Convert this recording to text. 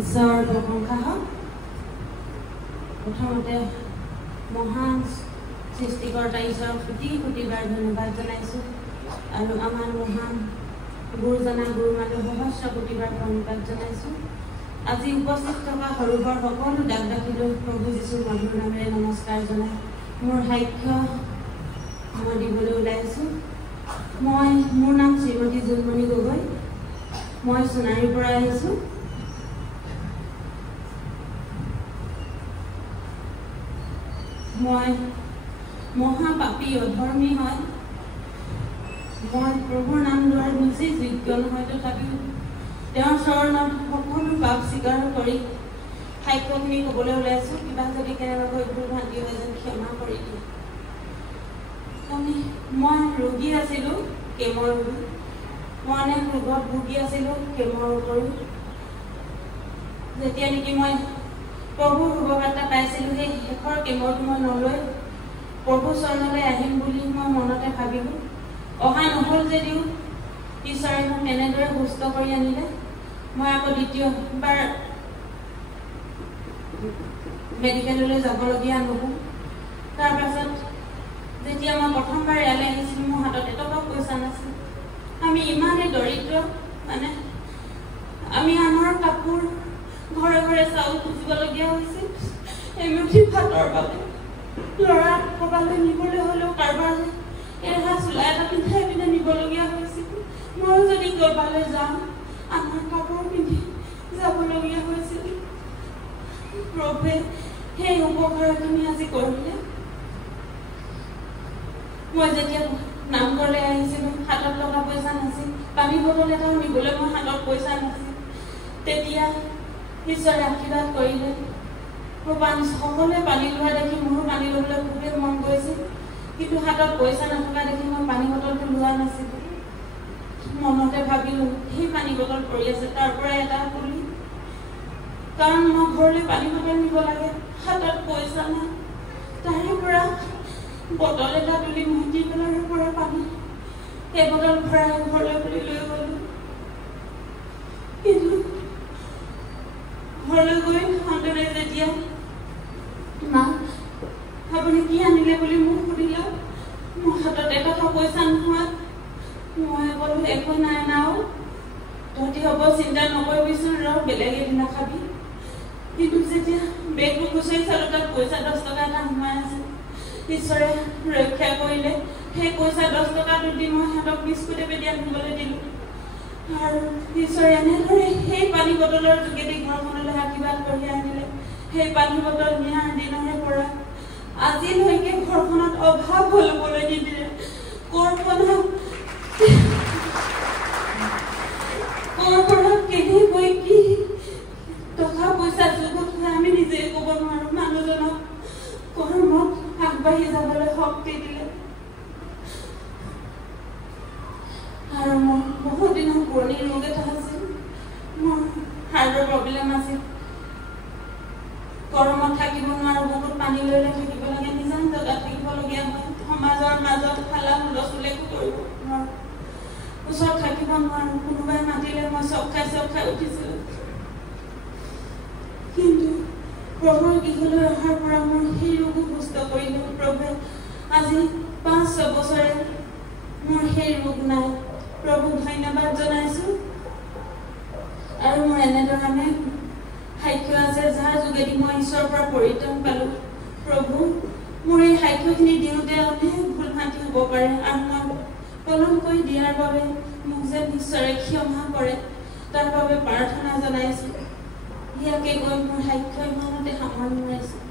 ঈশ্বৰৰ প্ৰশংসা হওক। প্ৰথমতে মহান সৃষ্টিকৰ্তা ঈশ্বৰক কোটি কোটিবাৰ ধন্যবাদ জনাইছোঁ আৰু আমাৰ মহান গুৰুজনা গুৰুমালৈ সহস্ৰ কোটিবাৰ প্ৰণিপাত জনাইছোঁ। আজি উপস্থিত থকা সৰু বৰ সকলো দাগ দাখিলৈ প্ৰভু যীশুৰ মধুৰ নামেৰে নমস্কাৰ জনাই মোৰ সাক্ষ্য মই দিবলৈ ওলাইছোঁ। মোৰ নাম শ্ৰীমতী জোনমণি গগৈ। মই সোণাৰীৰ পৰা আহিছোঁ। মই মহাপাপী অধৰ্মী হয়। মই প্ৰভুৰ নাম লোৱাৰ নিজেই যোগ্য নহয়, তথাপিও তেওঁৰ চৰণত সকলো পাপ স্বীকাৰ কৰি সাক্ষ্যখিনি ক'বলৈ ওলাইছোঁ। কিবা যদি কেনেবাকৈ ভুল ভ্ৰান্তি হয় যেন ক্ষমা কৰি দিয়ে। মই ৰোগী আছিলোঁ, কেমৰ ৰোগী। মই অনেক ৰোগত ভুগি আছিলোঁ, কেমৰ ৰোগৰো। যেতিয়া নেকি মই প্ৰভুৰ শুভবাৰ্তা পাইছিলোঁ, সেই শেষৰ কেমৰটো মই নলৈ প্ৰভুৰ চৰণলৈ আহিম বুলি মই মনতে ভাবিলোঁ। অহা নহ'ল যদিও ঈশ্বৰে মোক এনেদৰে সুস্থ কৰি আনিলে। মই আকৌ দ্বিতীয়বাৰ মেডিকেললৈ যাবলগীয়া নহ'ল। তাৰপাছত যেতিয়া মই প্ৰথমবাৰ ইয়ালৈ আহিছিলোঁ, মোৰ হাতত এটকাও পইচা নাছিল। আমি ইমানেই দৰিদ্ৰ, মানে আমি আনৰ কাপোৰ ঘৰে ঘৰে চাউল খুজিবলগীয়া হৈছিল। এমুঠি ভাতৰ বাবে ল'ৰা ক'ৰবালৈ নিবলৈ হ'লেও কাৰোবাৰ এৰা চোলা এটা পিন্ধাই পিনে নিবলগীয়া হৈছিল। ময়ো যদি ক'ৰবালৈ যাওঁ আনৰ কাপোৰ পিন্ধি যাবলগীয়া হৈছিল। প্ৰভুৱে সেই উপকাৰখিনি আজি কৰিলে। মই যেতিয়া নামঘৰলৈ আহিছিলোঁ, হাতত টকা পইচা নাছিল। পানী বটল এটাও নিবলৈ মোৰ হাতত পইচা নাছিল। তেতিয়া ঈশ্বৰে আশীৰ্বাদ কৰিলে। সকলোৱে পানী লোৱা দেখি মোৰো পানী ল'বলৈ খুবেই মন গৈছিল, কিন্তু হাতত পইচা নথকা দেখি মই পানী বটলটো লোৱা নাছিলোঁ। মনতে ভাবিলোঁ সেই পানী বটল পৰি আছে, তাৰ পৰাই এটা তুলি, কাৰণ মই ঘৰলৈ পানী বটল নিব লাগে, হাতত পইচা নাই। তাৰে পৰা বটল এটা তুলি মেডিকেলৰ পৰা পানী সেই বটল ভৰাই ঘৰলৈ বুলি লৈ গ'লোঁ। কিন্তু ঘৰলৈ গৈ শান্তনে যেতিয়া মা আপুনি কি আনিলে বুলি মোক সুধিলে, মোৰ হাতত এটকা পইচা নোহোৱাত মই ক'লো একো নাই নাও, তহঁতি হ'ব চিন্তা নকৰিবিচোন, ৰ বেলেগ এদিনা খাবি। কিন্তু যেতিয়া বেগটো খুচৰি চালোঁ, তাত পইচা 10 টকা এটা সোমাই আছে। ঈশ্বৰে ৰক্ষা কৰিলে। সেই পইচা 10 টকাটো দি মই সিহঁতক বিস্কুট এপেটি আনিবলৈ দিলোঁ। আৰু ঈশ্বৰে এনেদৰে সেই পানী বটলৰ যোগেদি ঘৰখনলৈ আশীৰ্বাদ কৰি আনিলে। সেই পানী বটল নিয়াৰ দিনৰে পৰা আজিলৈকে ঘৰখনত অভাৱ হ'বলৈ নিদিলে। ক'ৰ পৰা কেনেকৈ কি টকা পইচা যোগত হয় আমি নিজে ক'ব নোৱাৰোঁ। মানুহজনক কৰ্মত আগবাঢ়ি যাবলৈ শক্তি দিলে। আৰু মোৰ বহুত দিনৰ পুৰণি ৰোগ এটা আছিল। মোৰ হাৰ্টৰ প্ৰব্লেম আছিল। গৰমত থাকিব নোৱাৰোঁ, বহুত পানী লৈ থাকিব লাগে, নিজান জেগাত থাকিবলগীয়া হয়। সমাজৰ মাজত খালা হুলস্থুল একো কৰিব নোৱাৰোঁ, ওচৰত থাকিব নোৱাৰোঁ। কোনোবাই মাতিলে মই চক খাই উঠিছিলোঁ। কিন্তু প্ৰভুৰ গৃহলৈ অহাৰ পৰা মোৰ সেই ৰোগো সুস্থ কৰিলে প্ৰভুৱে। আজি 5-6 বছৰে মোৰ সেই ৰোগ নাই। প্ৰভুক ধন্যবাদ জনাইছোঁ। আৰু মোৰ এনেধৰণে সাক্ষ্য আছে, যাৰ যোগেদি মই ঈশ্বৰৰ পৰা পৰিত্ৰাণ পালোঁ। প্ৰভু মোৰ এই সাক্ষ্যখিনি দিওঁতে অনেক ভুল ভ্ৰান্তি হ'ব পাৰে, আৰু মই পলম কৰি দিয়াৰ বাবে মোক যেন ঈশ্বৰে ক্ষমা কৰে, তাৰ বাবে প্ৰাৰ্থনা জনাইছোঁ। ইয়াকে গৈ মোৰ সাক্ষ্য ইমানতে সামৰণি মাৰিছোঁ।